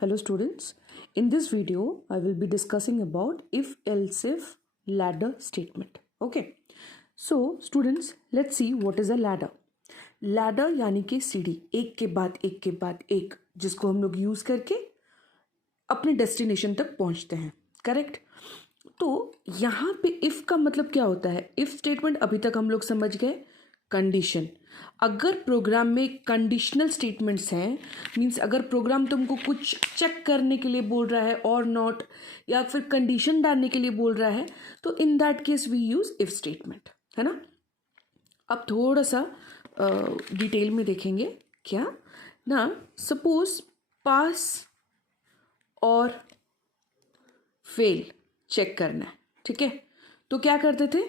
Hello students, in this video I will be discussing about if ladder statement. Okay, so students let's see what is a ladder. Ladder यानी कि सीढ़ी, एक के बाद एक के बाद एक, जिसको हम लोग यूज करके अपने डेस्टिनेशन तक पहुंचते हैं. करेक्ट. तो यहाँ पे इफ का मतलब क्या होता है? इफ स्टेटमेंट अभी तक हम लोग समझ गए, कंडीशन. अगर प्रोग्राम में कंडीशनल स्टेटमेंट्स हैं, मीन्स अगर प्रोग्राम तुमको कुछ चेक करने के लिए बोल रहा है और नॉट, या फिर कंडीशन डालने के लिए बोल रहा है, तो in that case we use if statement, है ना. अब थोड़ा सा डिटेल में देखेंगे. क्या ना, सपोज पास और फेल चेक करना है. ठीक है, तो क्या करते थे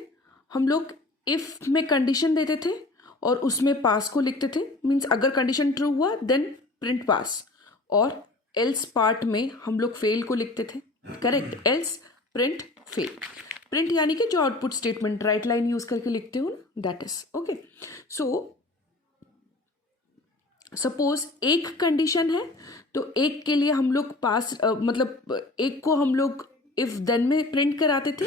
हम लोग? इफ में कंडीशन देते थे और उसमें पास को लिखते थे. मीन्स अगर कंडीशन ट्रू हुआ देन प्रिंट पास, और एल्स पार्ट में हम लोग फेल को लिखते थे. Correct. Else print fail. Print यानी कि जो output statement right line use करके लिखते हो, that is okay. So suppose एक कंडीशन है, तो एक के लिए हम लोग पास मतलब एक को हम लोग इफ देन में प्रिंट कराते थे,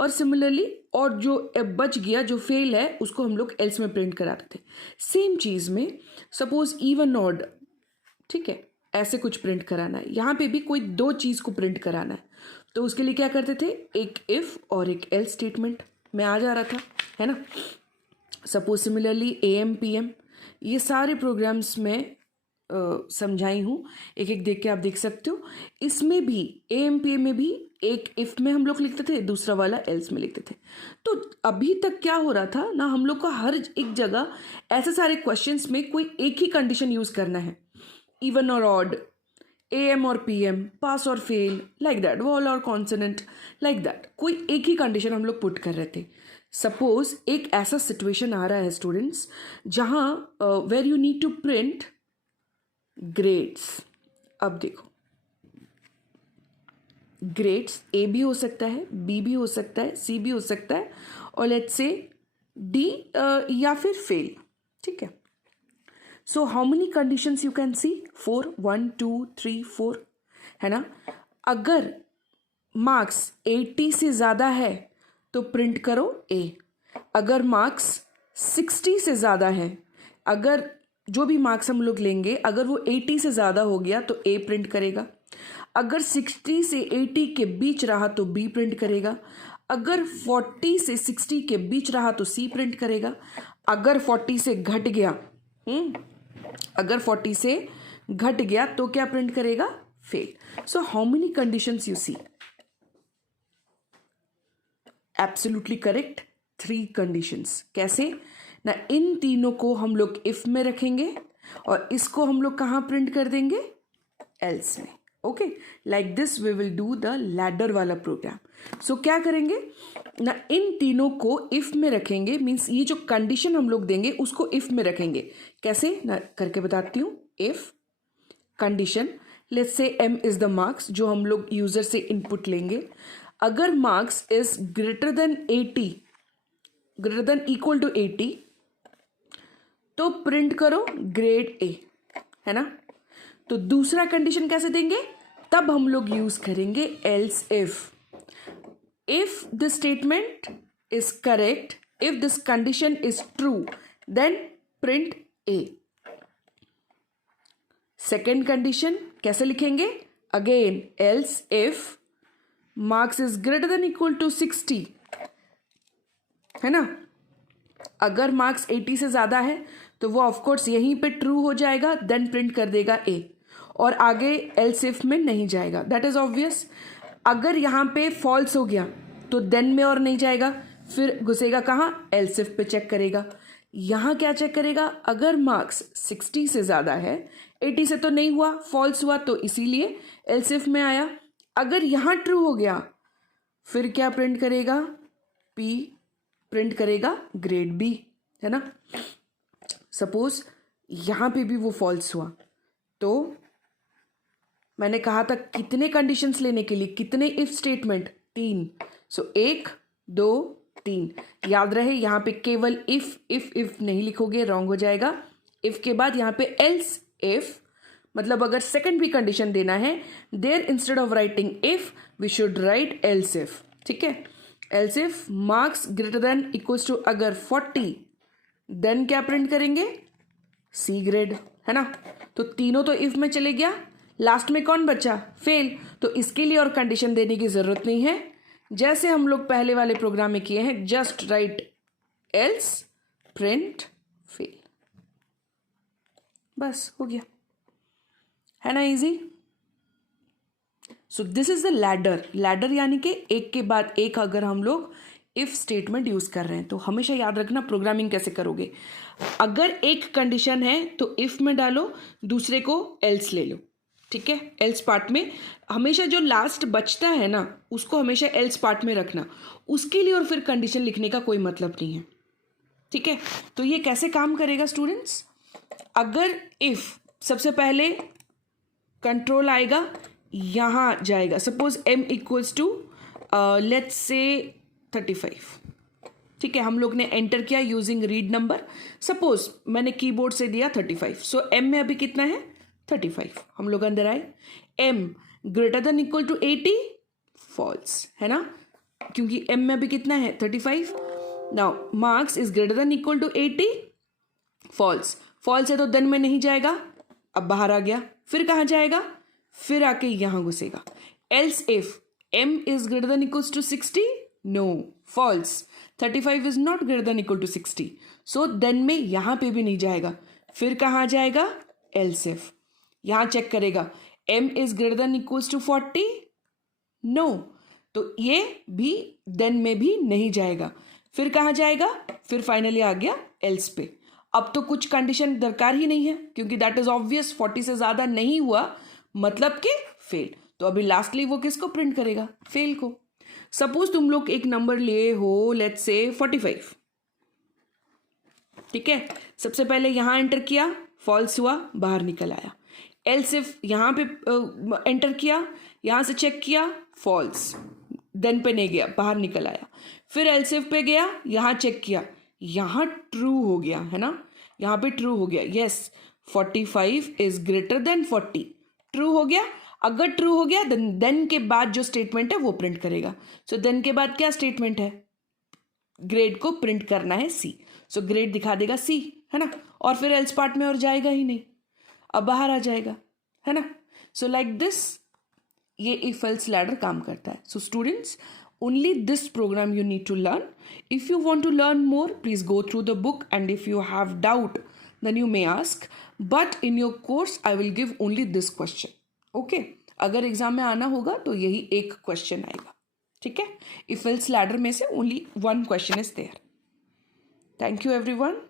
और सिमिलरली और जो बच गया जो फेल है उसको हम लोग एल्स में प्रिंट कराते थे. सेम चीज़ में सपोज इवन ऑड, ठीक है, ऐसे कुछ प्रिंट कराना है. यहाँ पे भी कोई दो चीज़ को प्रिंट कराना है, तो उसके लिए क्या करते थे? एक इफ और एक एल्स स्टेटमेंट में आ जा रहा था, है ना. सपोज सिमिलरली AM PM, ये सारे प्रोग्राम्स में समझाई हूँ, एक एक देख के आप देख सकते हो. इसमें भी AM PM में भी एक इफ में हम लोग लिखते थे, दूसरा वाला एल्स में लिखते थे. तो अभी तक क्या हो रहा था ना, हम लोग को हर एक जगह ऐसे सारे क्वेश्चंस में कोई एक ही कंडीशन यूज करना है. इवन और ऑड, AM और PM, पास और फेल, लाइक दैट, वॉल और कॉन्सोनेंट, लाइक दैट. कोई एक ही कंडीशन हम लोग पुट कर रहे थे. सपोज एक ऐसा सिचुएशन आ रहा है स्टूडेंट्स, जहाँ where you need to print grades. अब देखो, ग्रेड्स A भी हो सकता है, B भी हो सकता है, C भी हो सकता है, और लेट्स से D या फिर फेल. ठीक है. सो how many conditions you can see? 4, 1 2 3 4, है ना. अगर मार्क्स 80 से ज़्यादा है तो प्रिंट करो A. अगर मार्क्स 60 से ज़्यादा है, अगर जो भी मार्क्स हम लोग लेंगे अगर वो 80 से ज़्यादा हो गया तो A प्रिंट करेगा. अगर 60 से 80 के बीच रहा तो B प्रिंट करेगा. अगर 40 से 60 के बीच रहा तो C प्रिंट करेगा. अगर 40 से घट गया, अगर 40 से घट गया तो क्या प्रिंट करेगा? Fail. So how many conditions you see? Absolutely correct, 3 conditions. कैसे ना, इन तीनों को हम लोग इफ में रखेंगे और इसको हम लोग कहाँ प्रिंट कर देंगे? एल्स में. Okay, like this we will do the ladder वाला प्रोग्राम. सो क्या करेंगे ना, इन तीनों को इफ में रखेंगे. मीन्स ये जो कंडीशन हम लोग देंगे उसको इफ में रखेंगे. कैसे ना करके बताती हूँ. If condition, let's say M is the marks जो हम लोग यूजर से इनपुट लेंगे. अगर marks is greater than 80, greater than equal to 80, तो प्रिंट करो ग्रेड A, है ना. तो दूसरा कंडीशन कैसे देंगे? तब हम लोग यूज करेंगे else if. If the statement is correct, if this condition is true, then print A. Second condition कैसे लिखेंगे? Again else if marks is greater than equal to 60, है ना. अगर मार्क्स 80 से ज़्यादा है तो वो ऑफकोर्स यहीं पे ट्रू हो जाएगा, देन प्रिंट कर देगा A, और आगे एल्स इफ में नहीं जाएगा. That is obvious. अगर यहाँ पे फॉल्स हो गया तो देन में और नहीं जाएगा, फिर घुसेगा कहाँ? एल्स इफ पे चेक करेगा. यहाँ क्या चेक करेगा? अगर मार्क्स 60 से ज़्यादा है, 80 से तो नहीं हुआ, फॉल्स हुआ, तो इसीलिए एल्स इफ में आया. अगर यहाँ ट्रू हो गया फिर क्या प्रिंट करेगा? P प्रिंट करेगा ग्रेड B, है ना. सपोज यहाँ पे भी वो फॉल्स हुआ, तो मैंने कहा था कितने कंडीशंस लेने के लिए, कितने इफ स्टेटमेंट? 3. सो 1 2 3. याद रहे यहाँ पे केवल इफ नहीं लिखोगे, रॉन्ग हो जाएगा. इफ के बाद यहाँ पे एल्स इफ मतलब अगर सेकंड भी कंडीशन देना है, there instead of writing if we should write else if. ठीक है, else if marks greater than equals to अगर 40, देन क्या प्रिंट करेंगे, सी ग्रेड, है ना. तो तीनों तो इफ में चले गया, लास्ट में कौन बचा, फेल. तो इसके लिए और कंडीशन देने की जरूरत नहीं है, जैसे हम लोग पहले वाले प्रोग्राम में किए हैं, just right else print fail, बस हो गया, है ना, easy. So this is the ladder. Ladder यानी कि एक के बाद एक अगर हम लोग इफ स्टेटमेंट यूज कर रहे हैं, तो हमेशा याद रखना प्रोग्रामिंग कैसे करोगे. अगर एक कंडीशन है तो इफ में डालो, दूसरे को एल्स ले लो. ठीक है, एल्स पार्ट में हमेशा जो लास्ट बचता है ना, उसको हमेशा एल्स पार्ट में रखना. उसके लिए और फिर कंडीशन लिखने का कोई मतलब नहीं है. ठीक है, तो ये कैसे काम करेगा स्टूडेंट्स. अगर इफ सबसे पहले कंट्रोल आएगा, यहां जाएगा. Suppose m equals to let's say 35. ठीक है, हम लोग ने एंटर किया यूजिंग रीड नंबर. सपोज मैंने कीबोर्ड से दिया 35. सो m में अभी कितना है, 35. हम लोग अंदर आए, m greater than equal to 80, false, है ना, क्योंकि m में अभी कितना है, 35. Now marks is greater than equal to 80, false. False है तो देन में नहीं जाएगा, अब बाहर आ गया. फिर कहाँ जाएगा, फिर आके यहां घुसेगा. Else if m is greater than equals to 60, no, false. 35 is not greater than equal to 60, so then में यहां पे भी नहीं जाएगा. फिर कहाँ जाएगा, एल्स इफ यहां चेक करेगा, m is greater than equals to 40, no, तो ये भी देन में भी नहीं जाएगा. फिर कहाँ जाएगा, फिर फाइनली आ गया एल्स पे. अब तो कुछ कंडीशन दरकार ही नहीं है, क्योंकि दैट इज ऑब्वियस, 40 से ज्यादा नहीं हुआ मतलब कि फेल. तो अभी लास्टली वो किसको प्रिंट करेगा, फेल को. सपोज तुम लोग एक नंबर लिए हो, लेट्स से 45. ठीक है, सबसे पहले यहां एंटर किया, फॉल्स हुआ, बाहर निकल आया. एल्स इफ यहां पे एंटर किया, यहां से चेक किया, फॉल्स, देन पे नहीं गया, बाहर निकल आया. फिर एल्स इफ पे गया, यहां चेक किया, यहां ट्रू हो गया, है ना, यहां पे ट्रू हो गया. Yes, 45 is greater then 40, true हो गया. अगर ट्रू हो गया देन के बाद जो स्टेटमेंट है वो प्रिंट करेगा. सो देन के बाद क्या स्टेटमेंट है, ग्रेड को प्रिंट करना है सी. सो ग्रेड दिखा देगा सी, है ना, और फिर एल्स पार्ट में और जाएगा ही नहीं, अब बाहर आ जाएगा, है ना. सो लाइक दिस ये इफ एल्स लैडर काम करता है. So students, only this program you need to learn. If you want to learn more, please go through the book, and if you have doubt then you may ask, but in your course I will give only this question. Okay, अगर exam में आना होगा तो यही एक question आएगा. ठीक है, इफ एल्स लैडर में से only one question is there. Thank you everyone.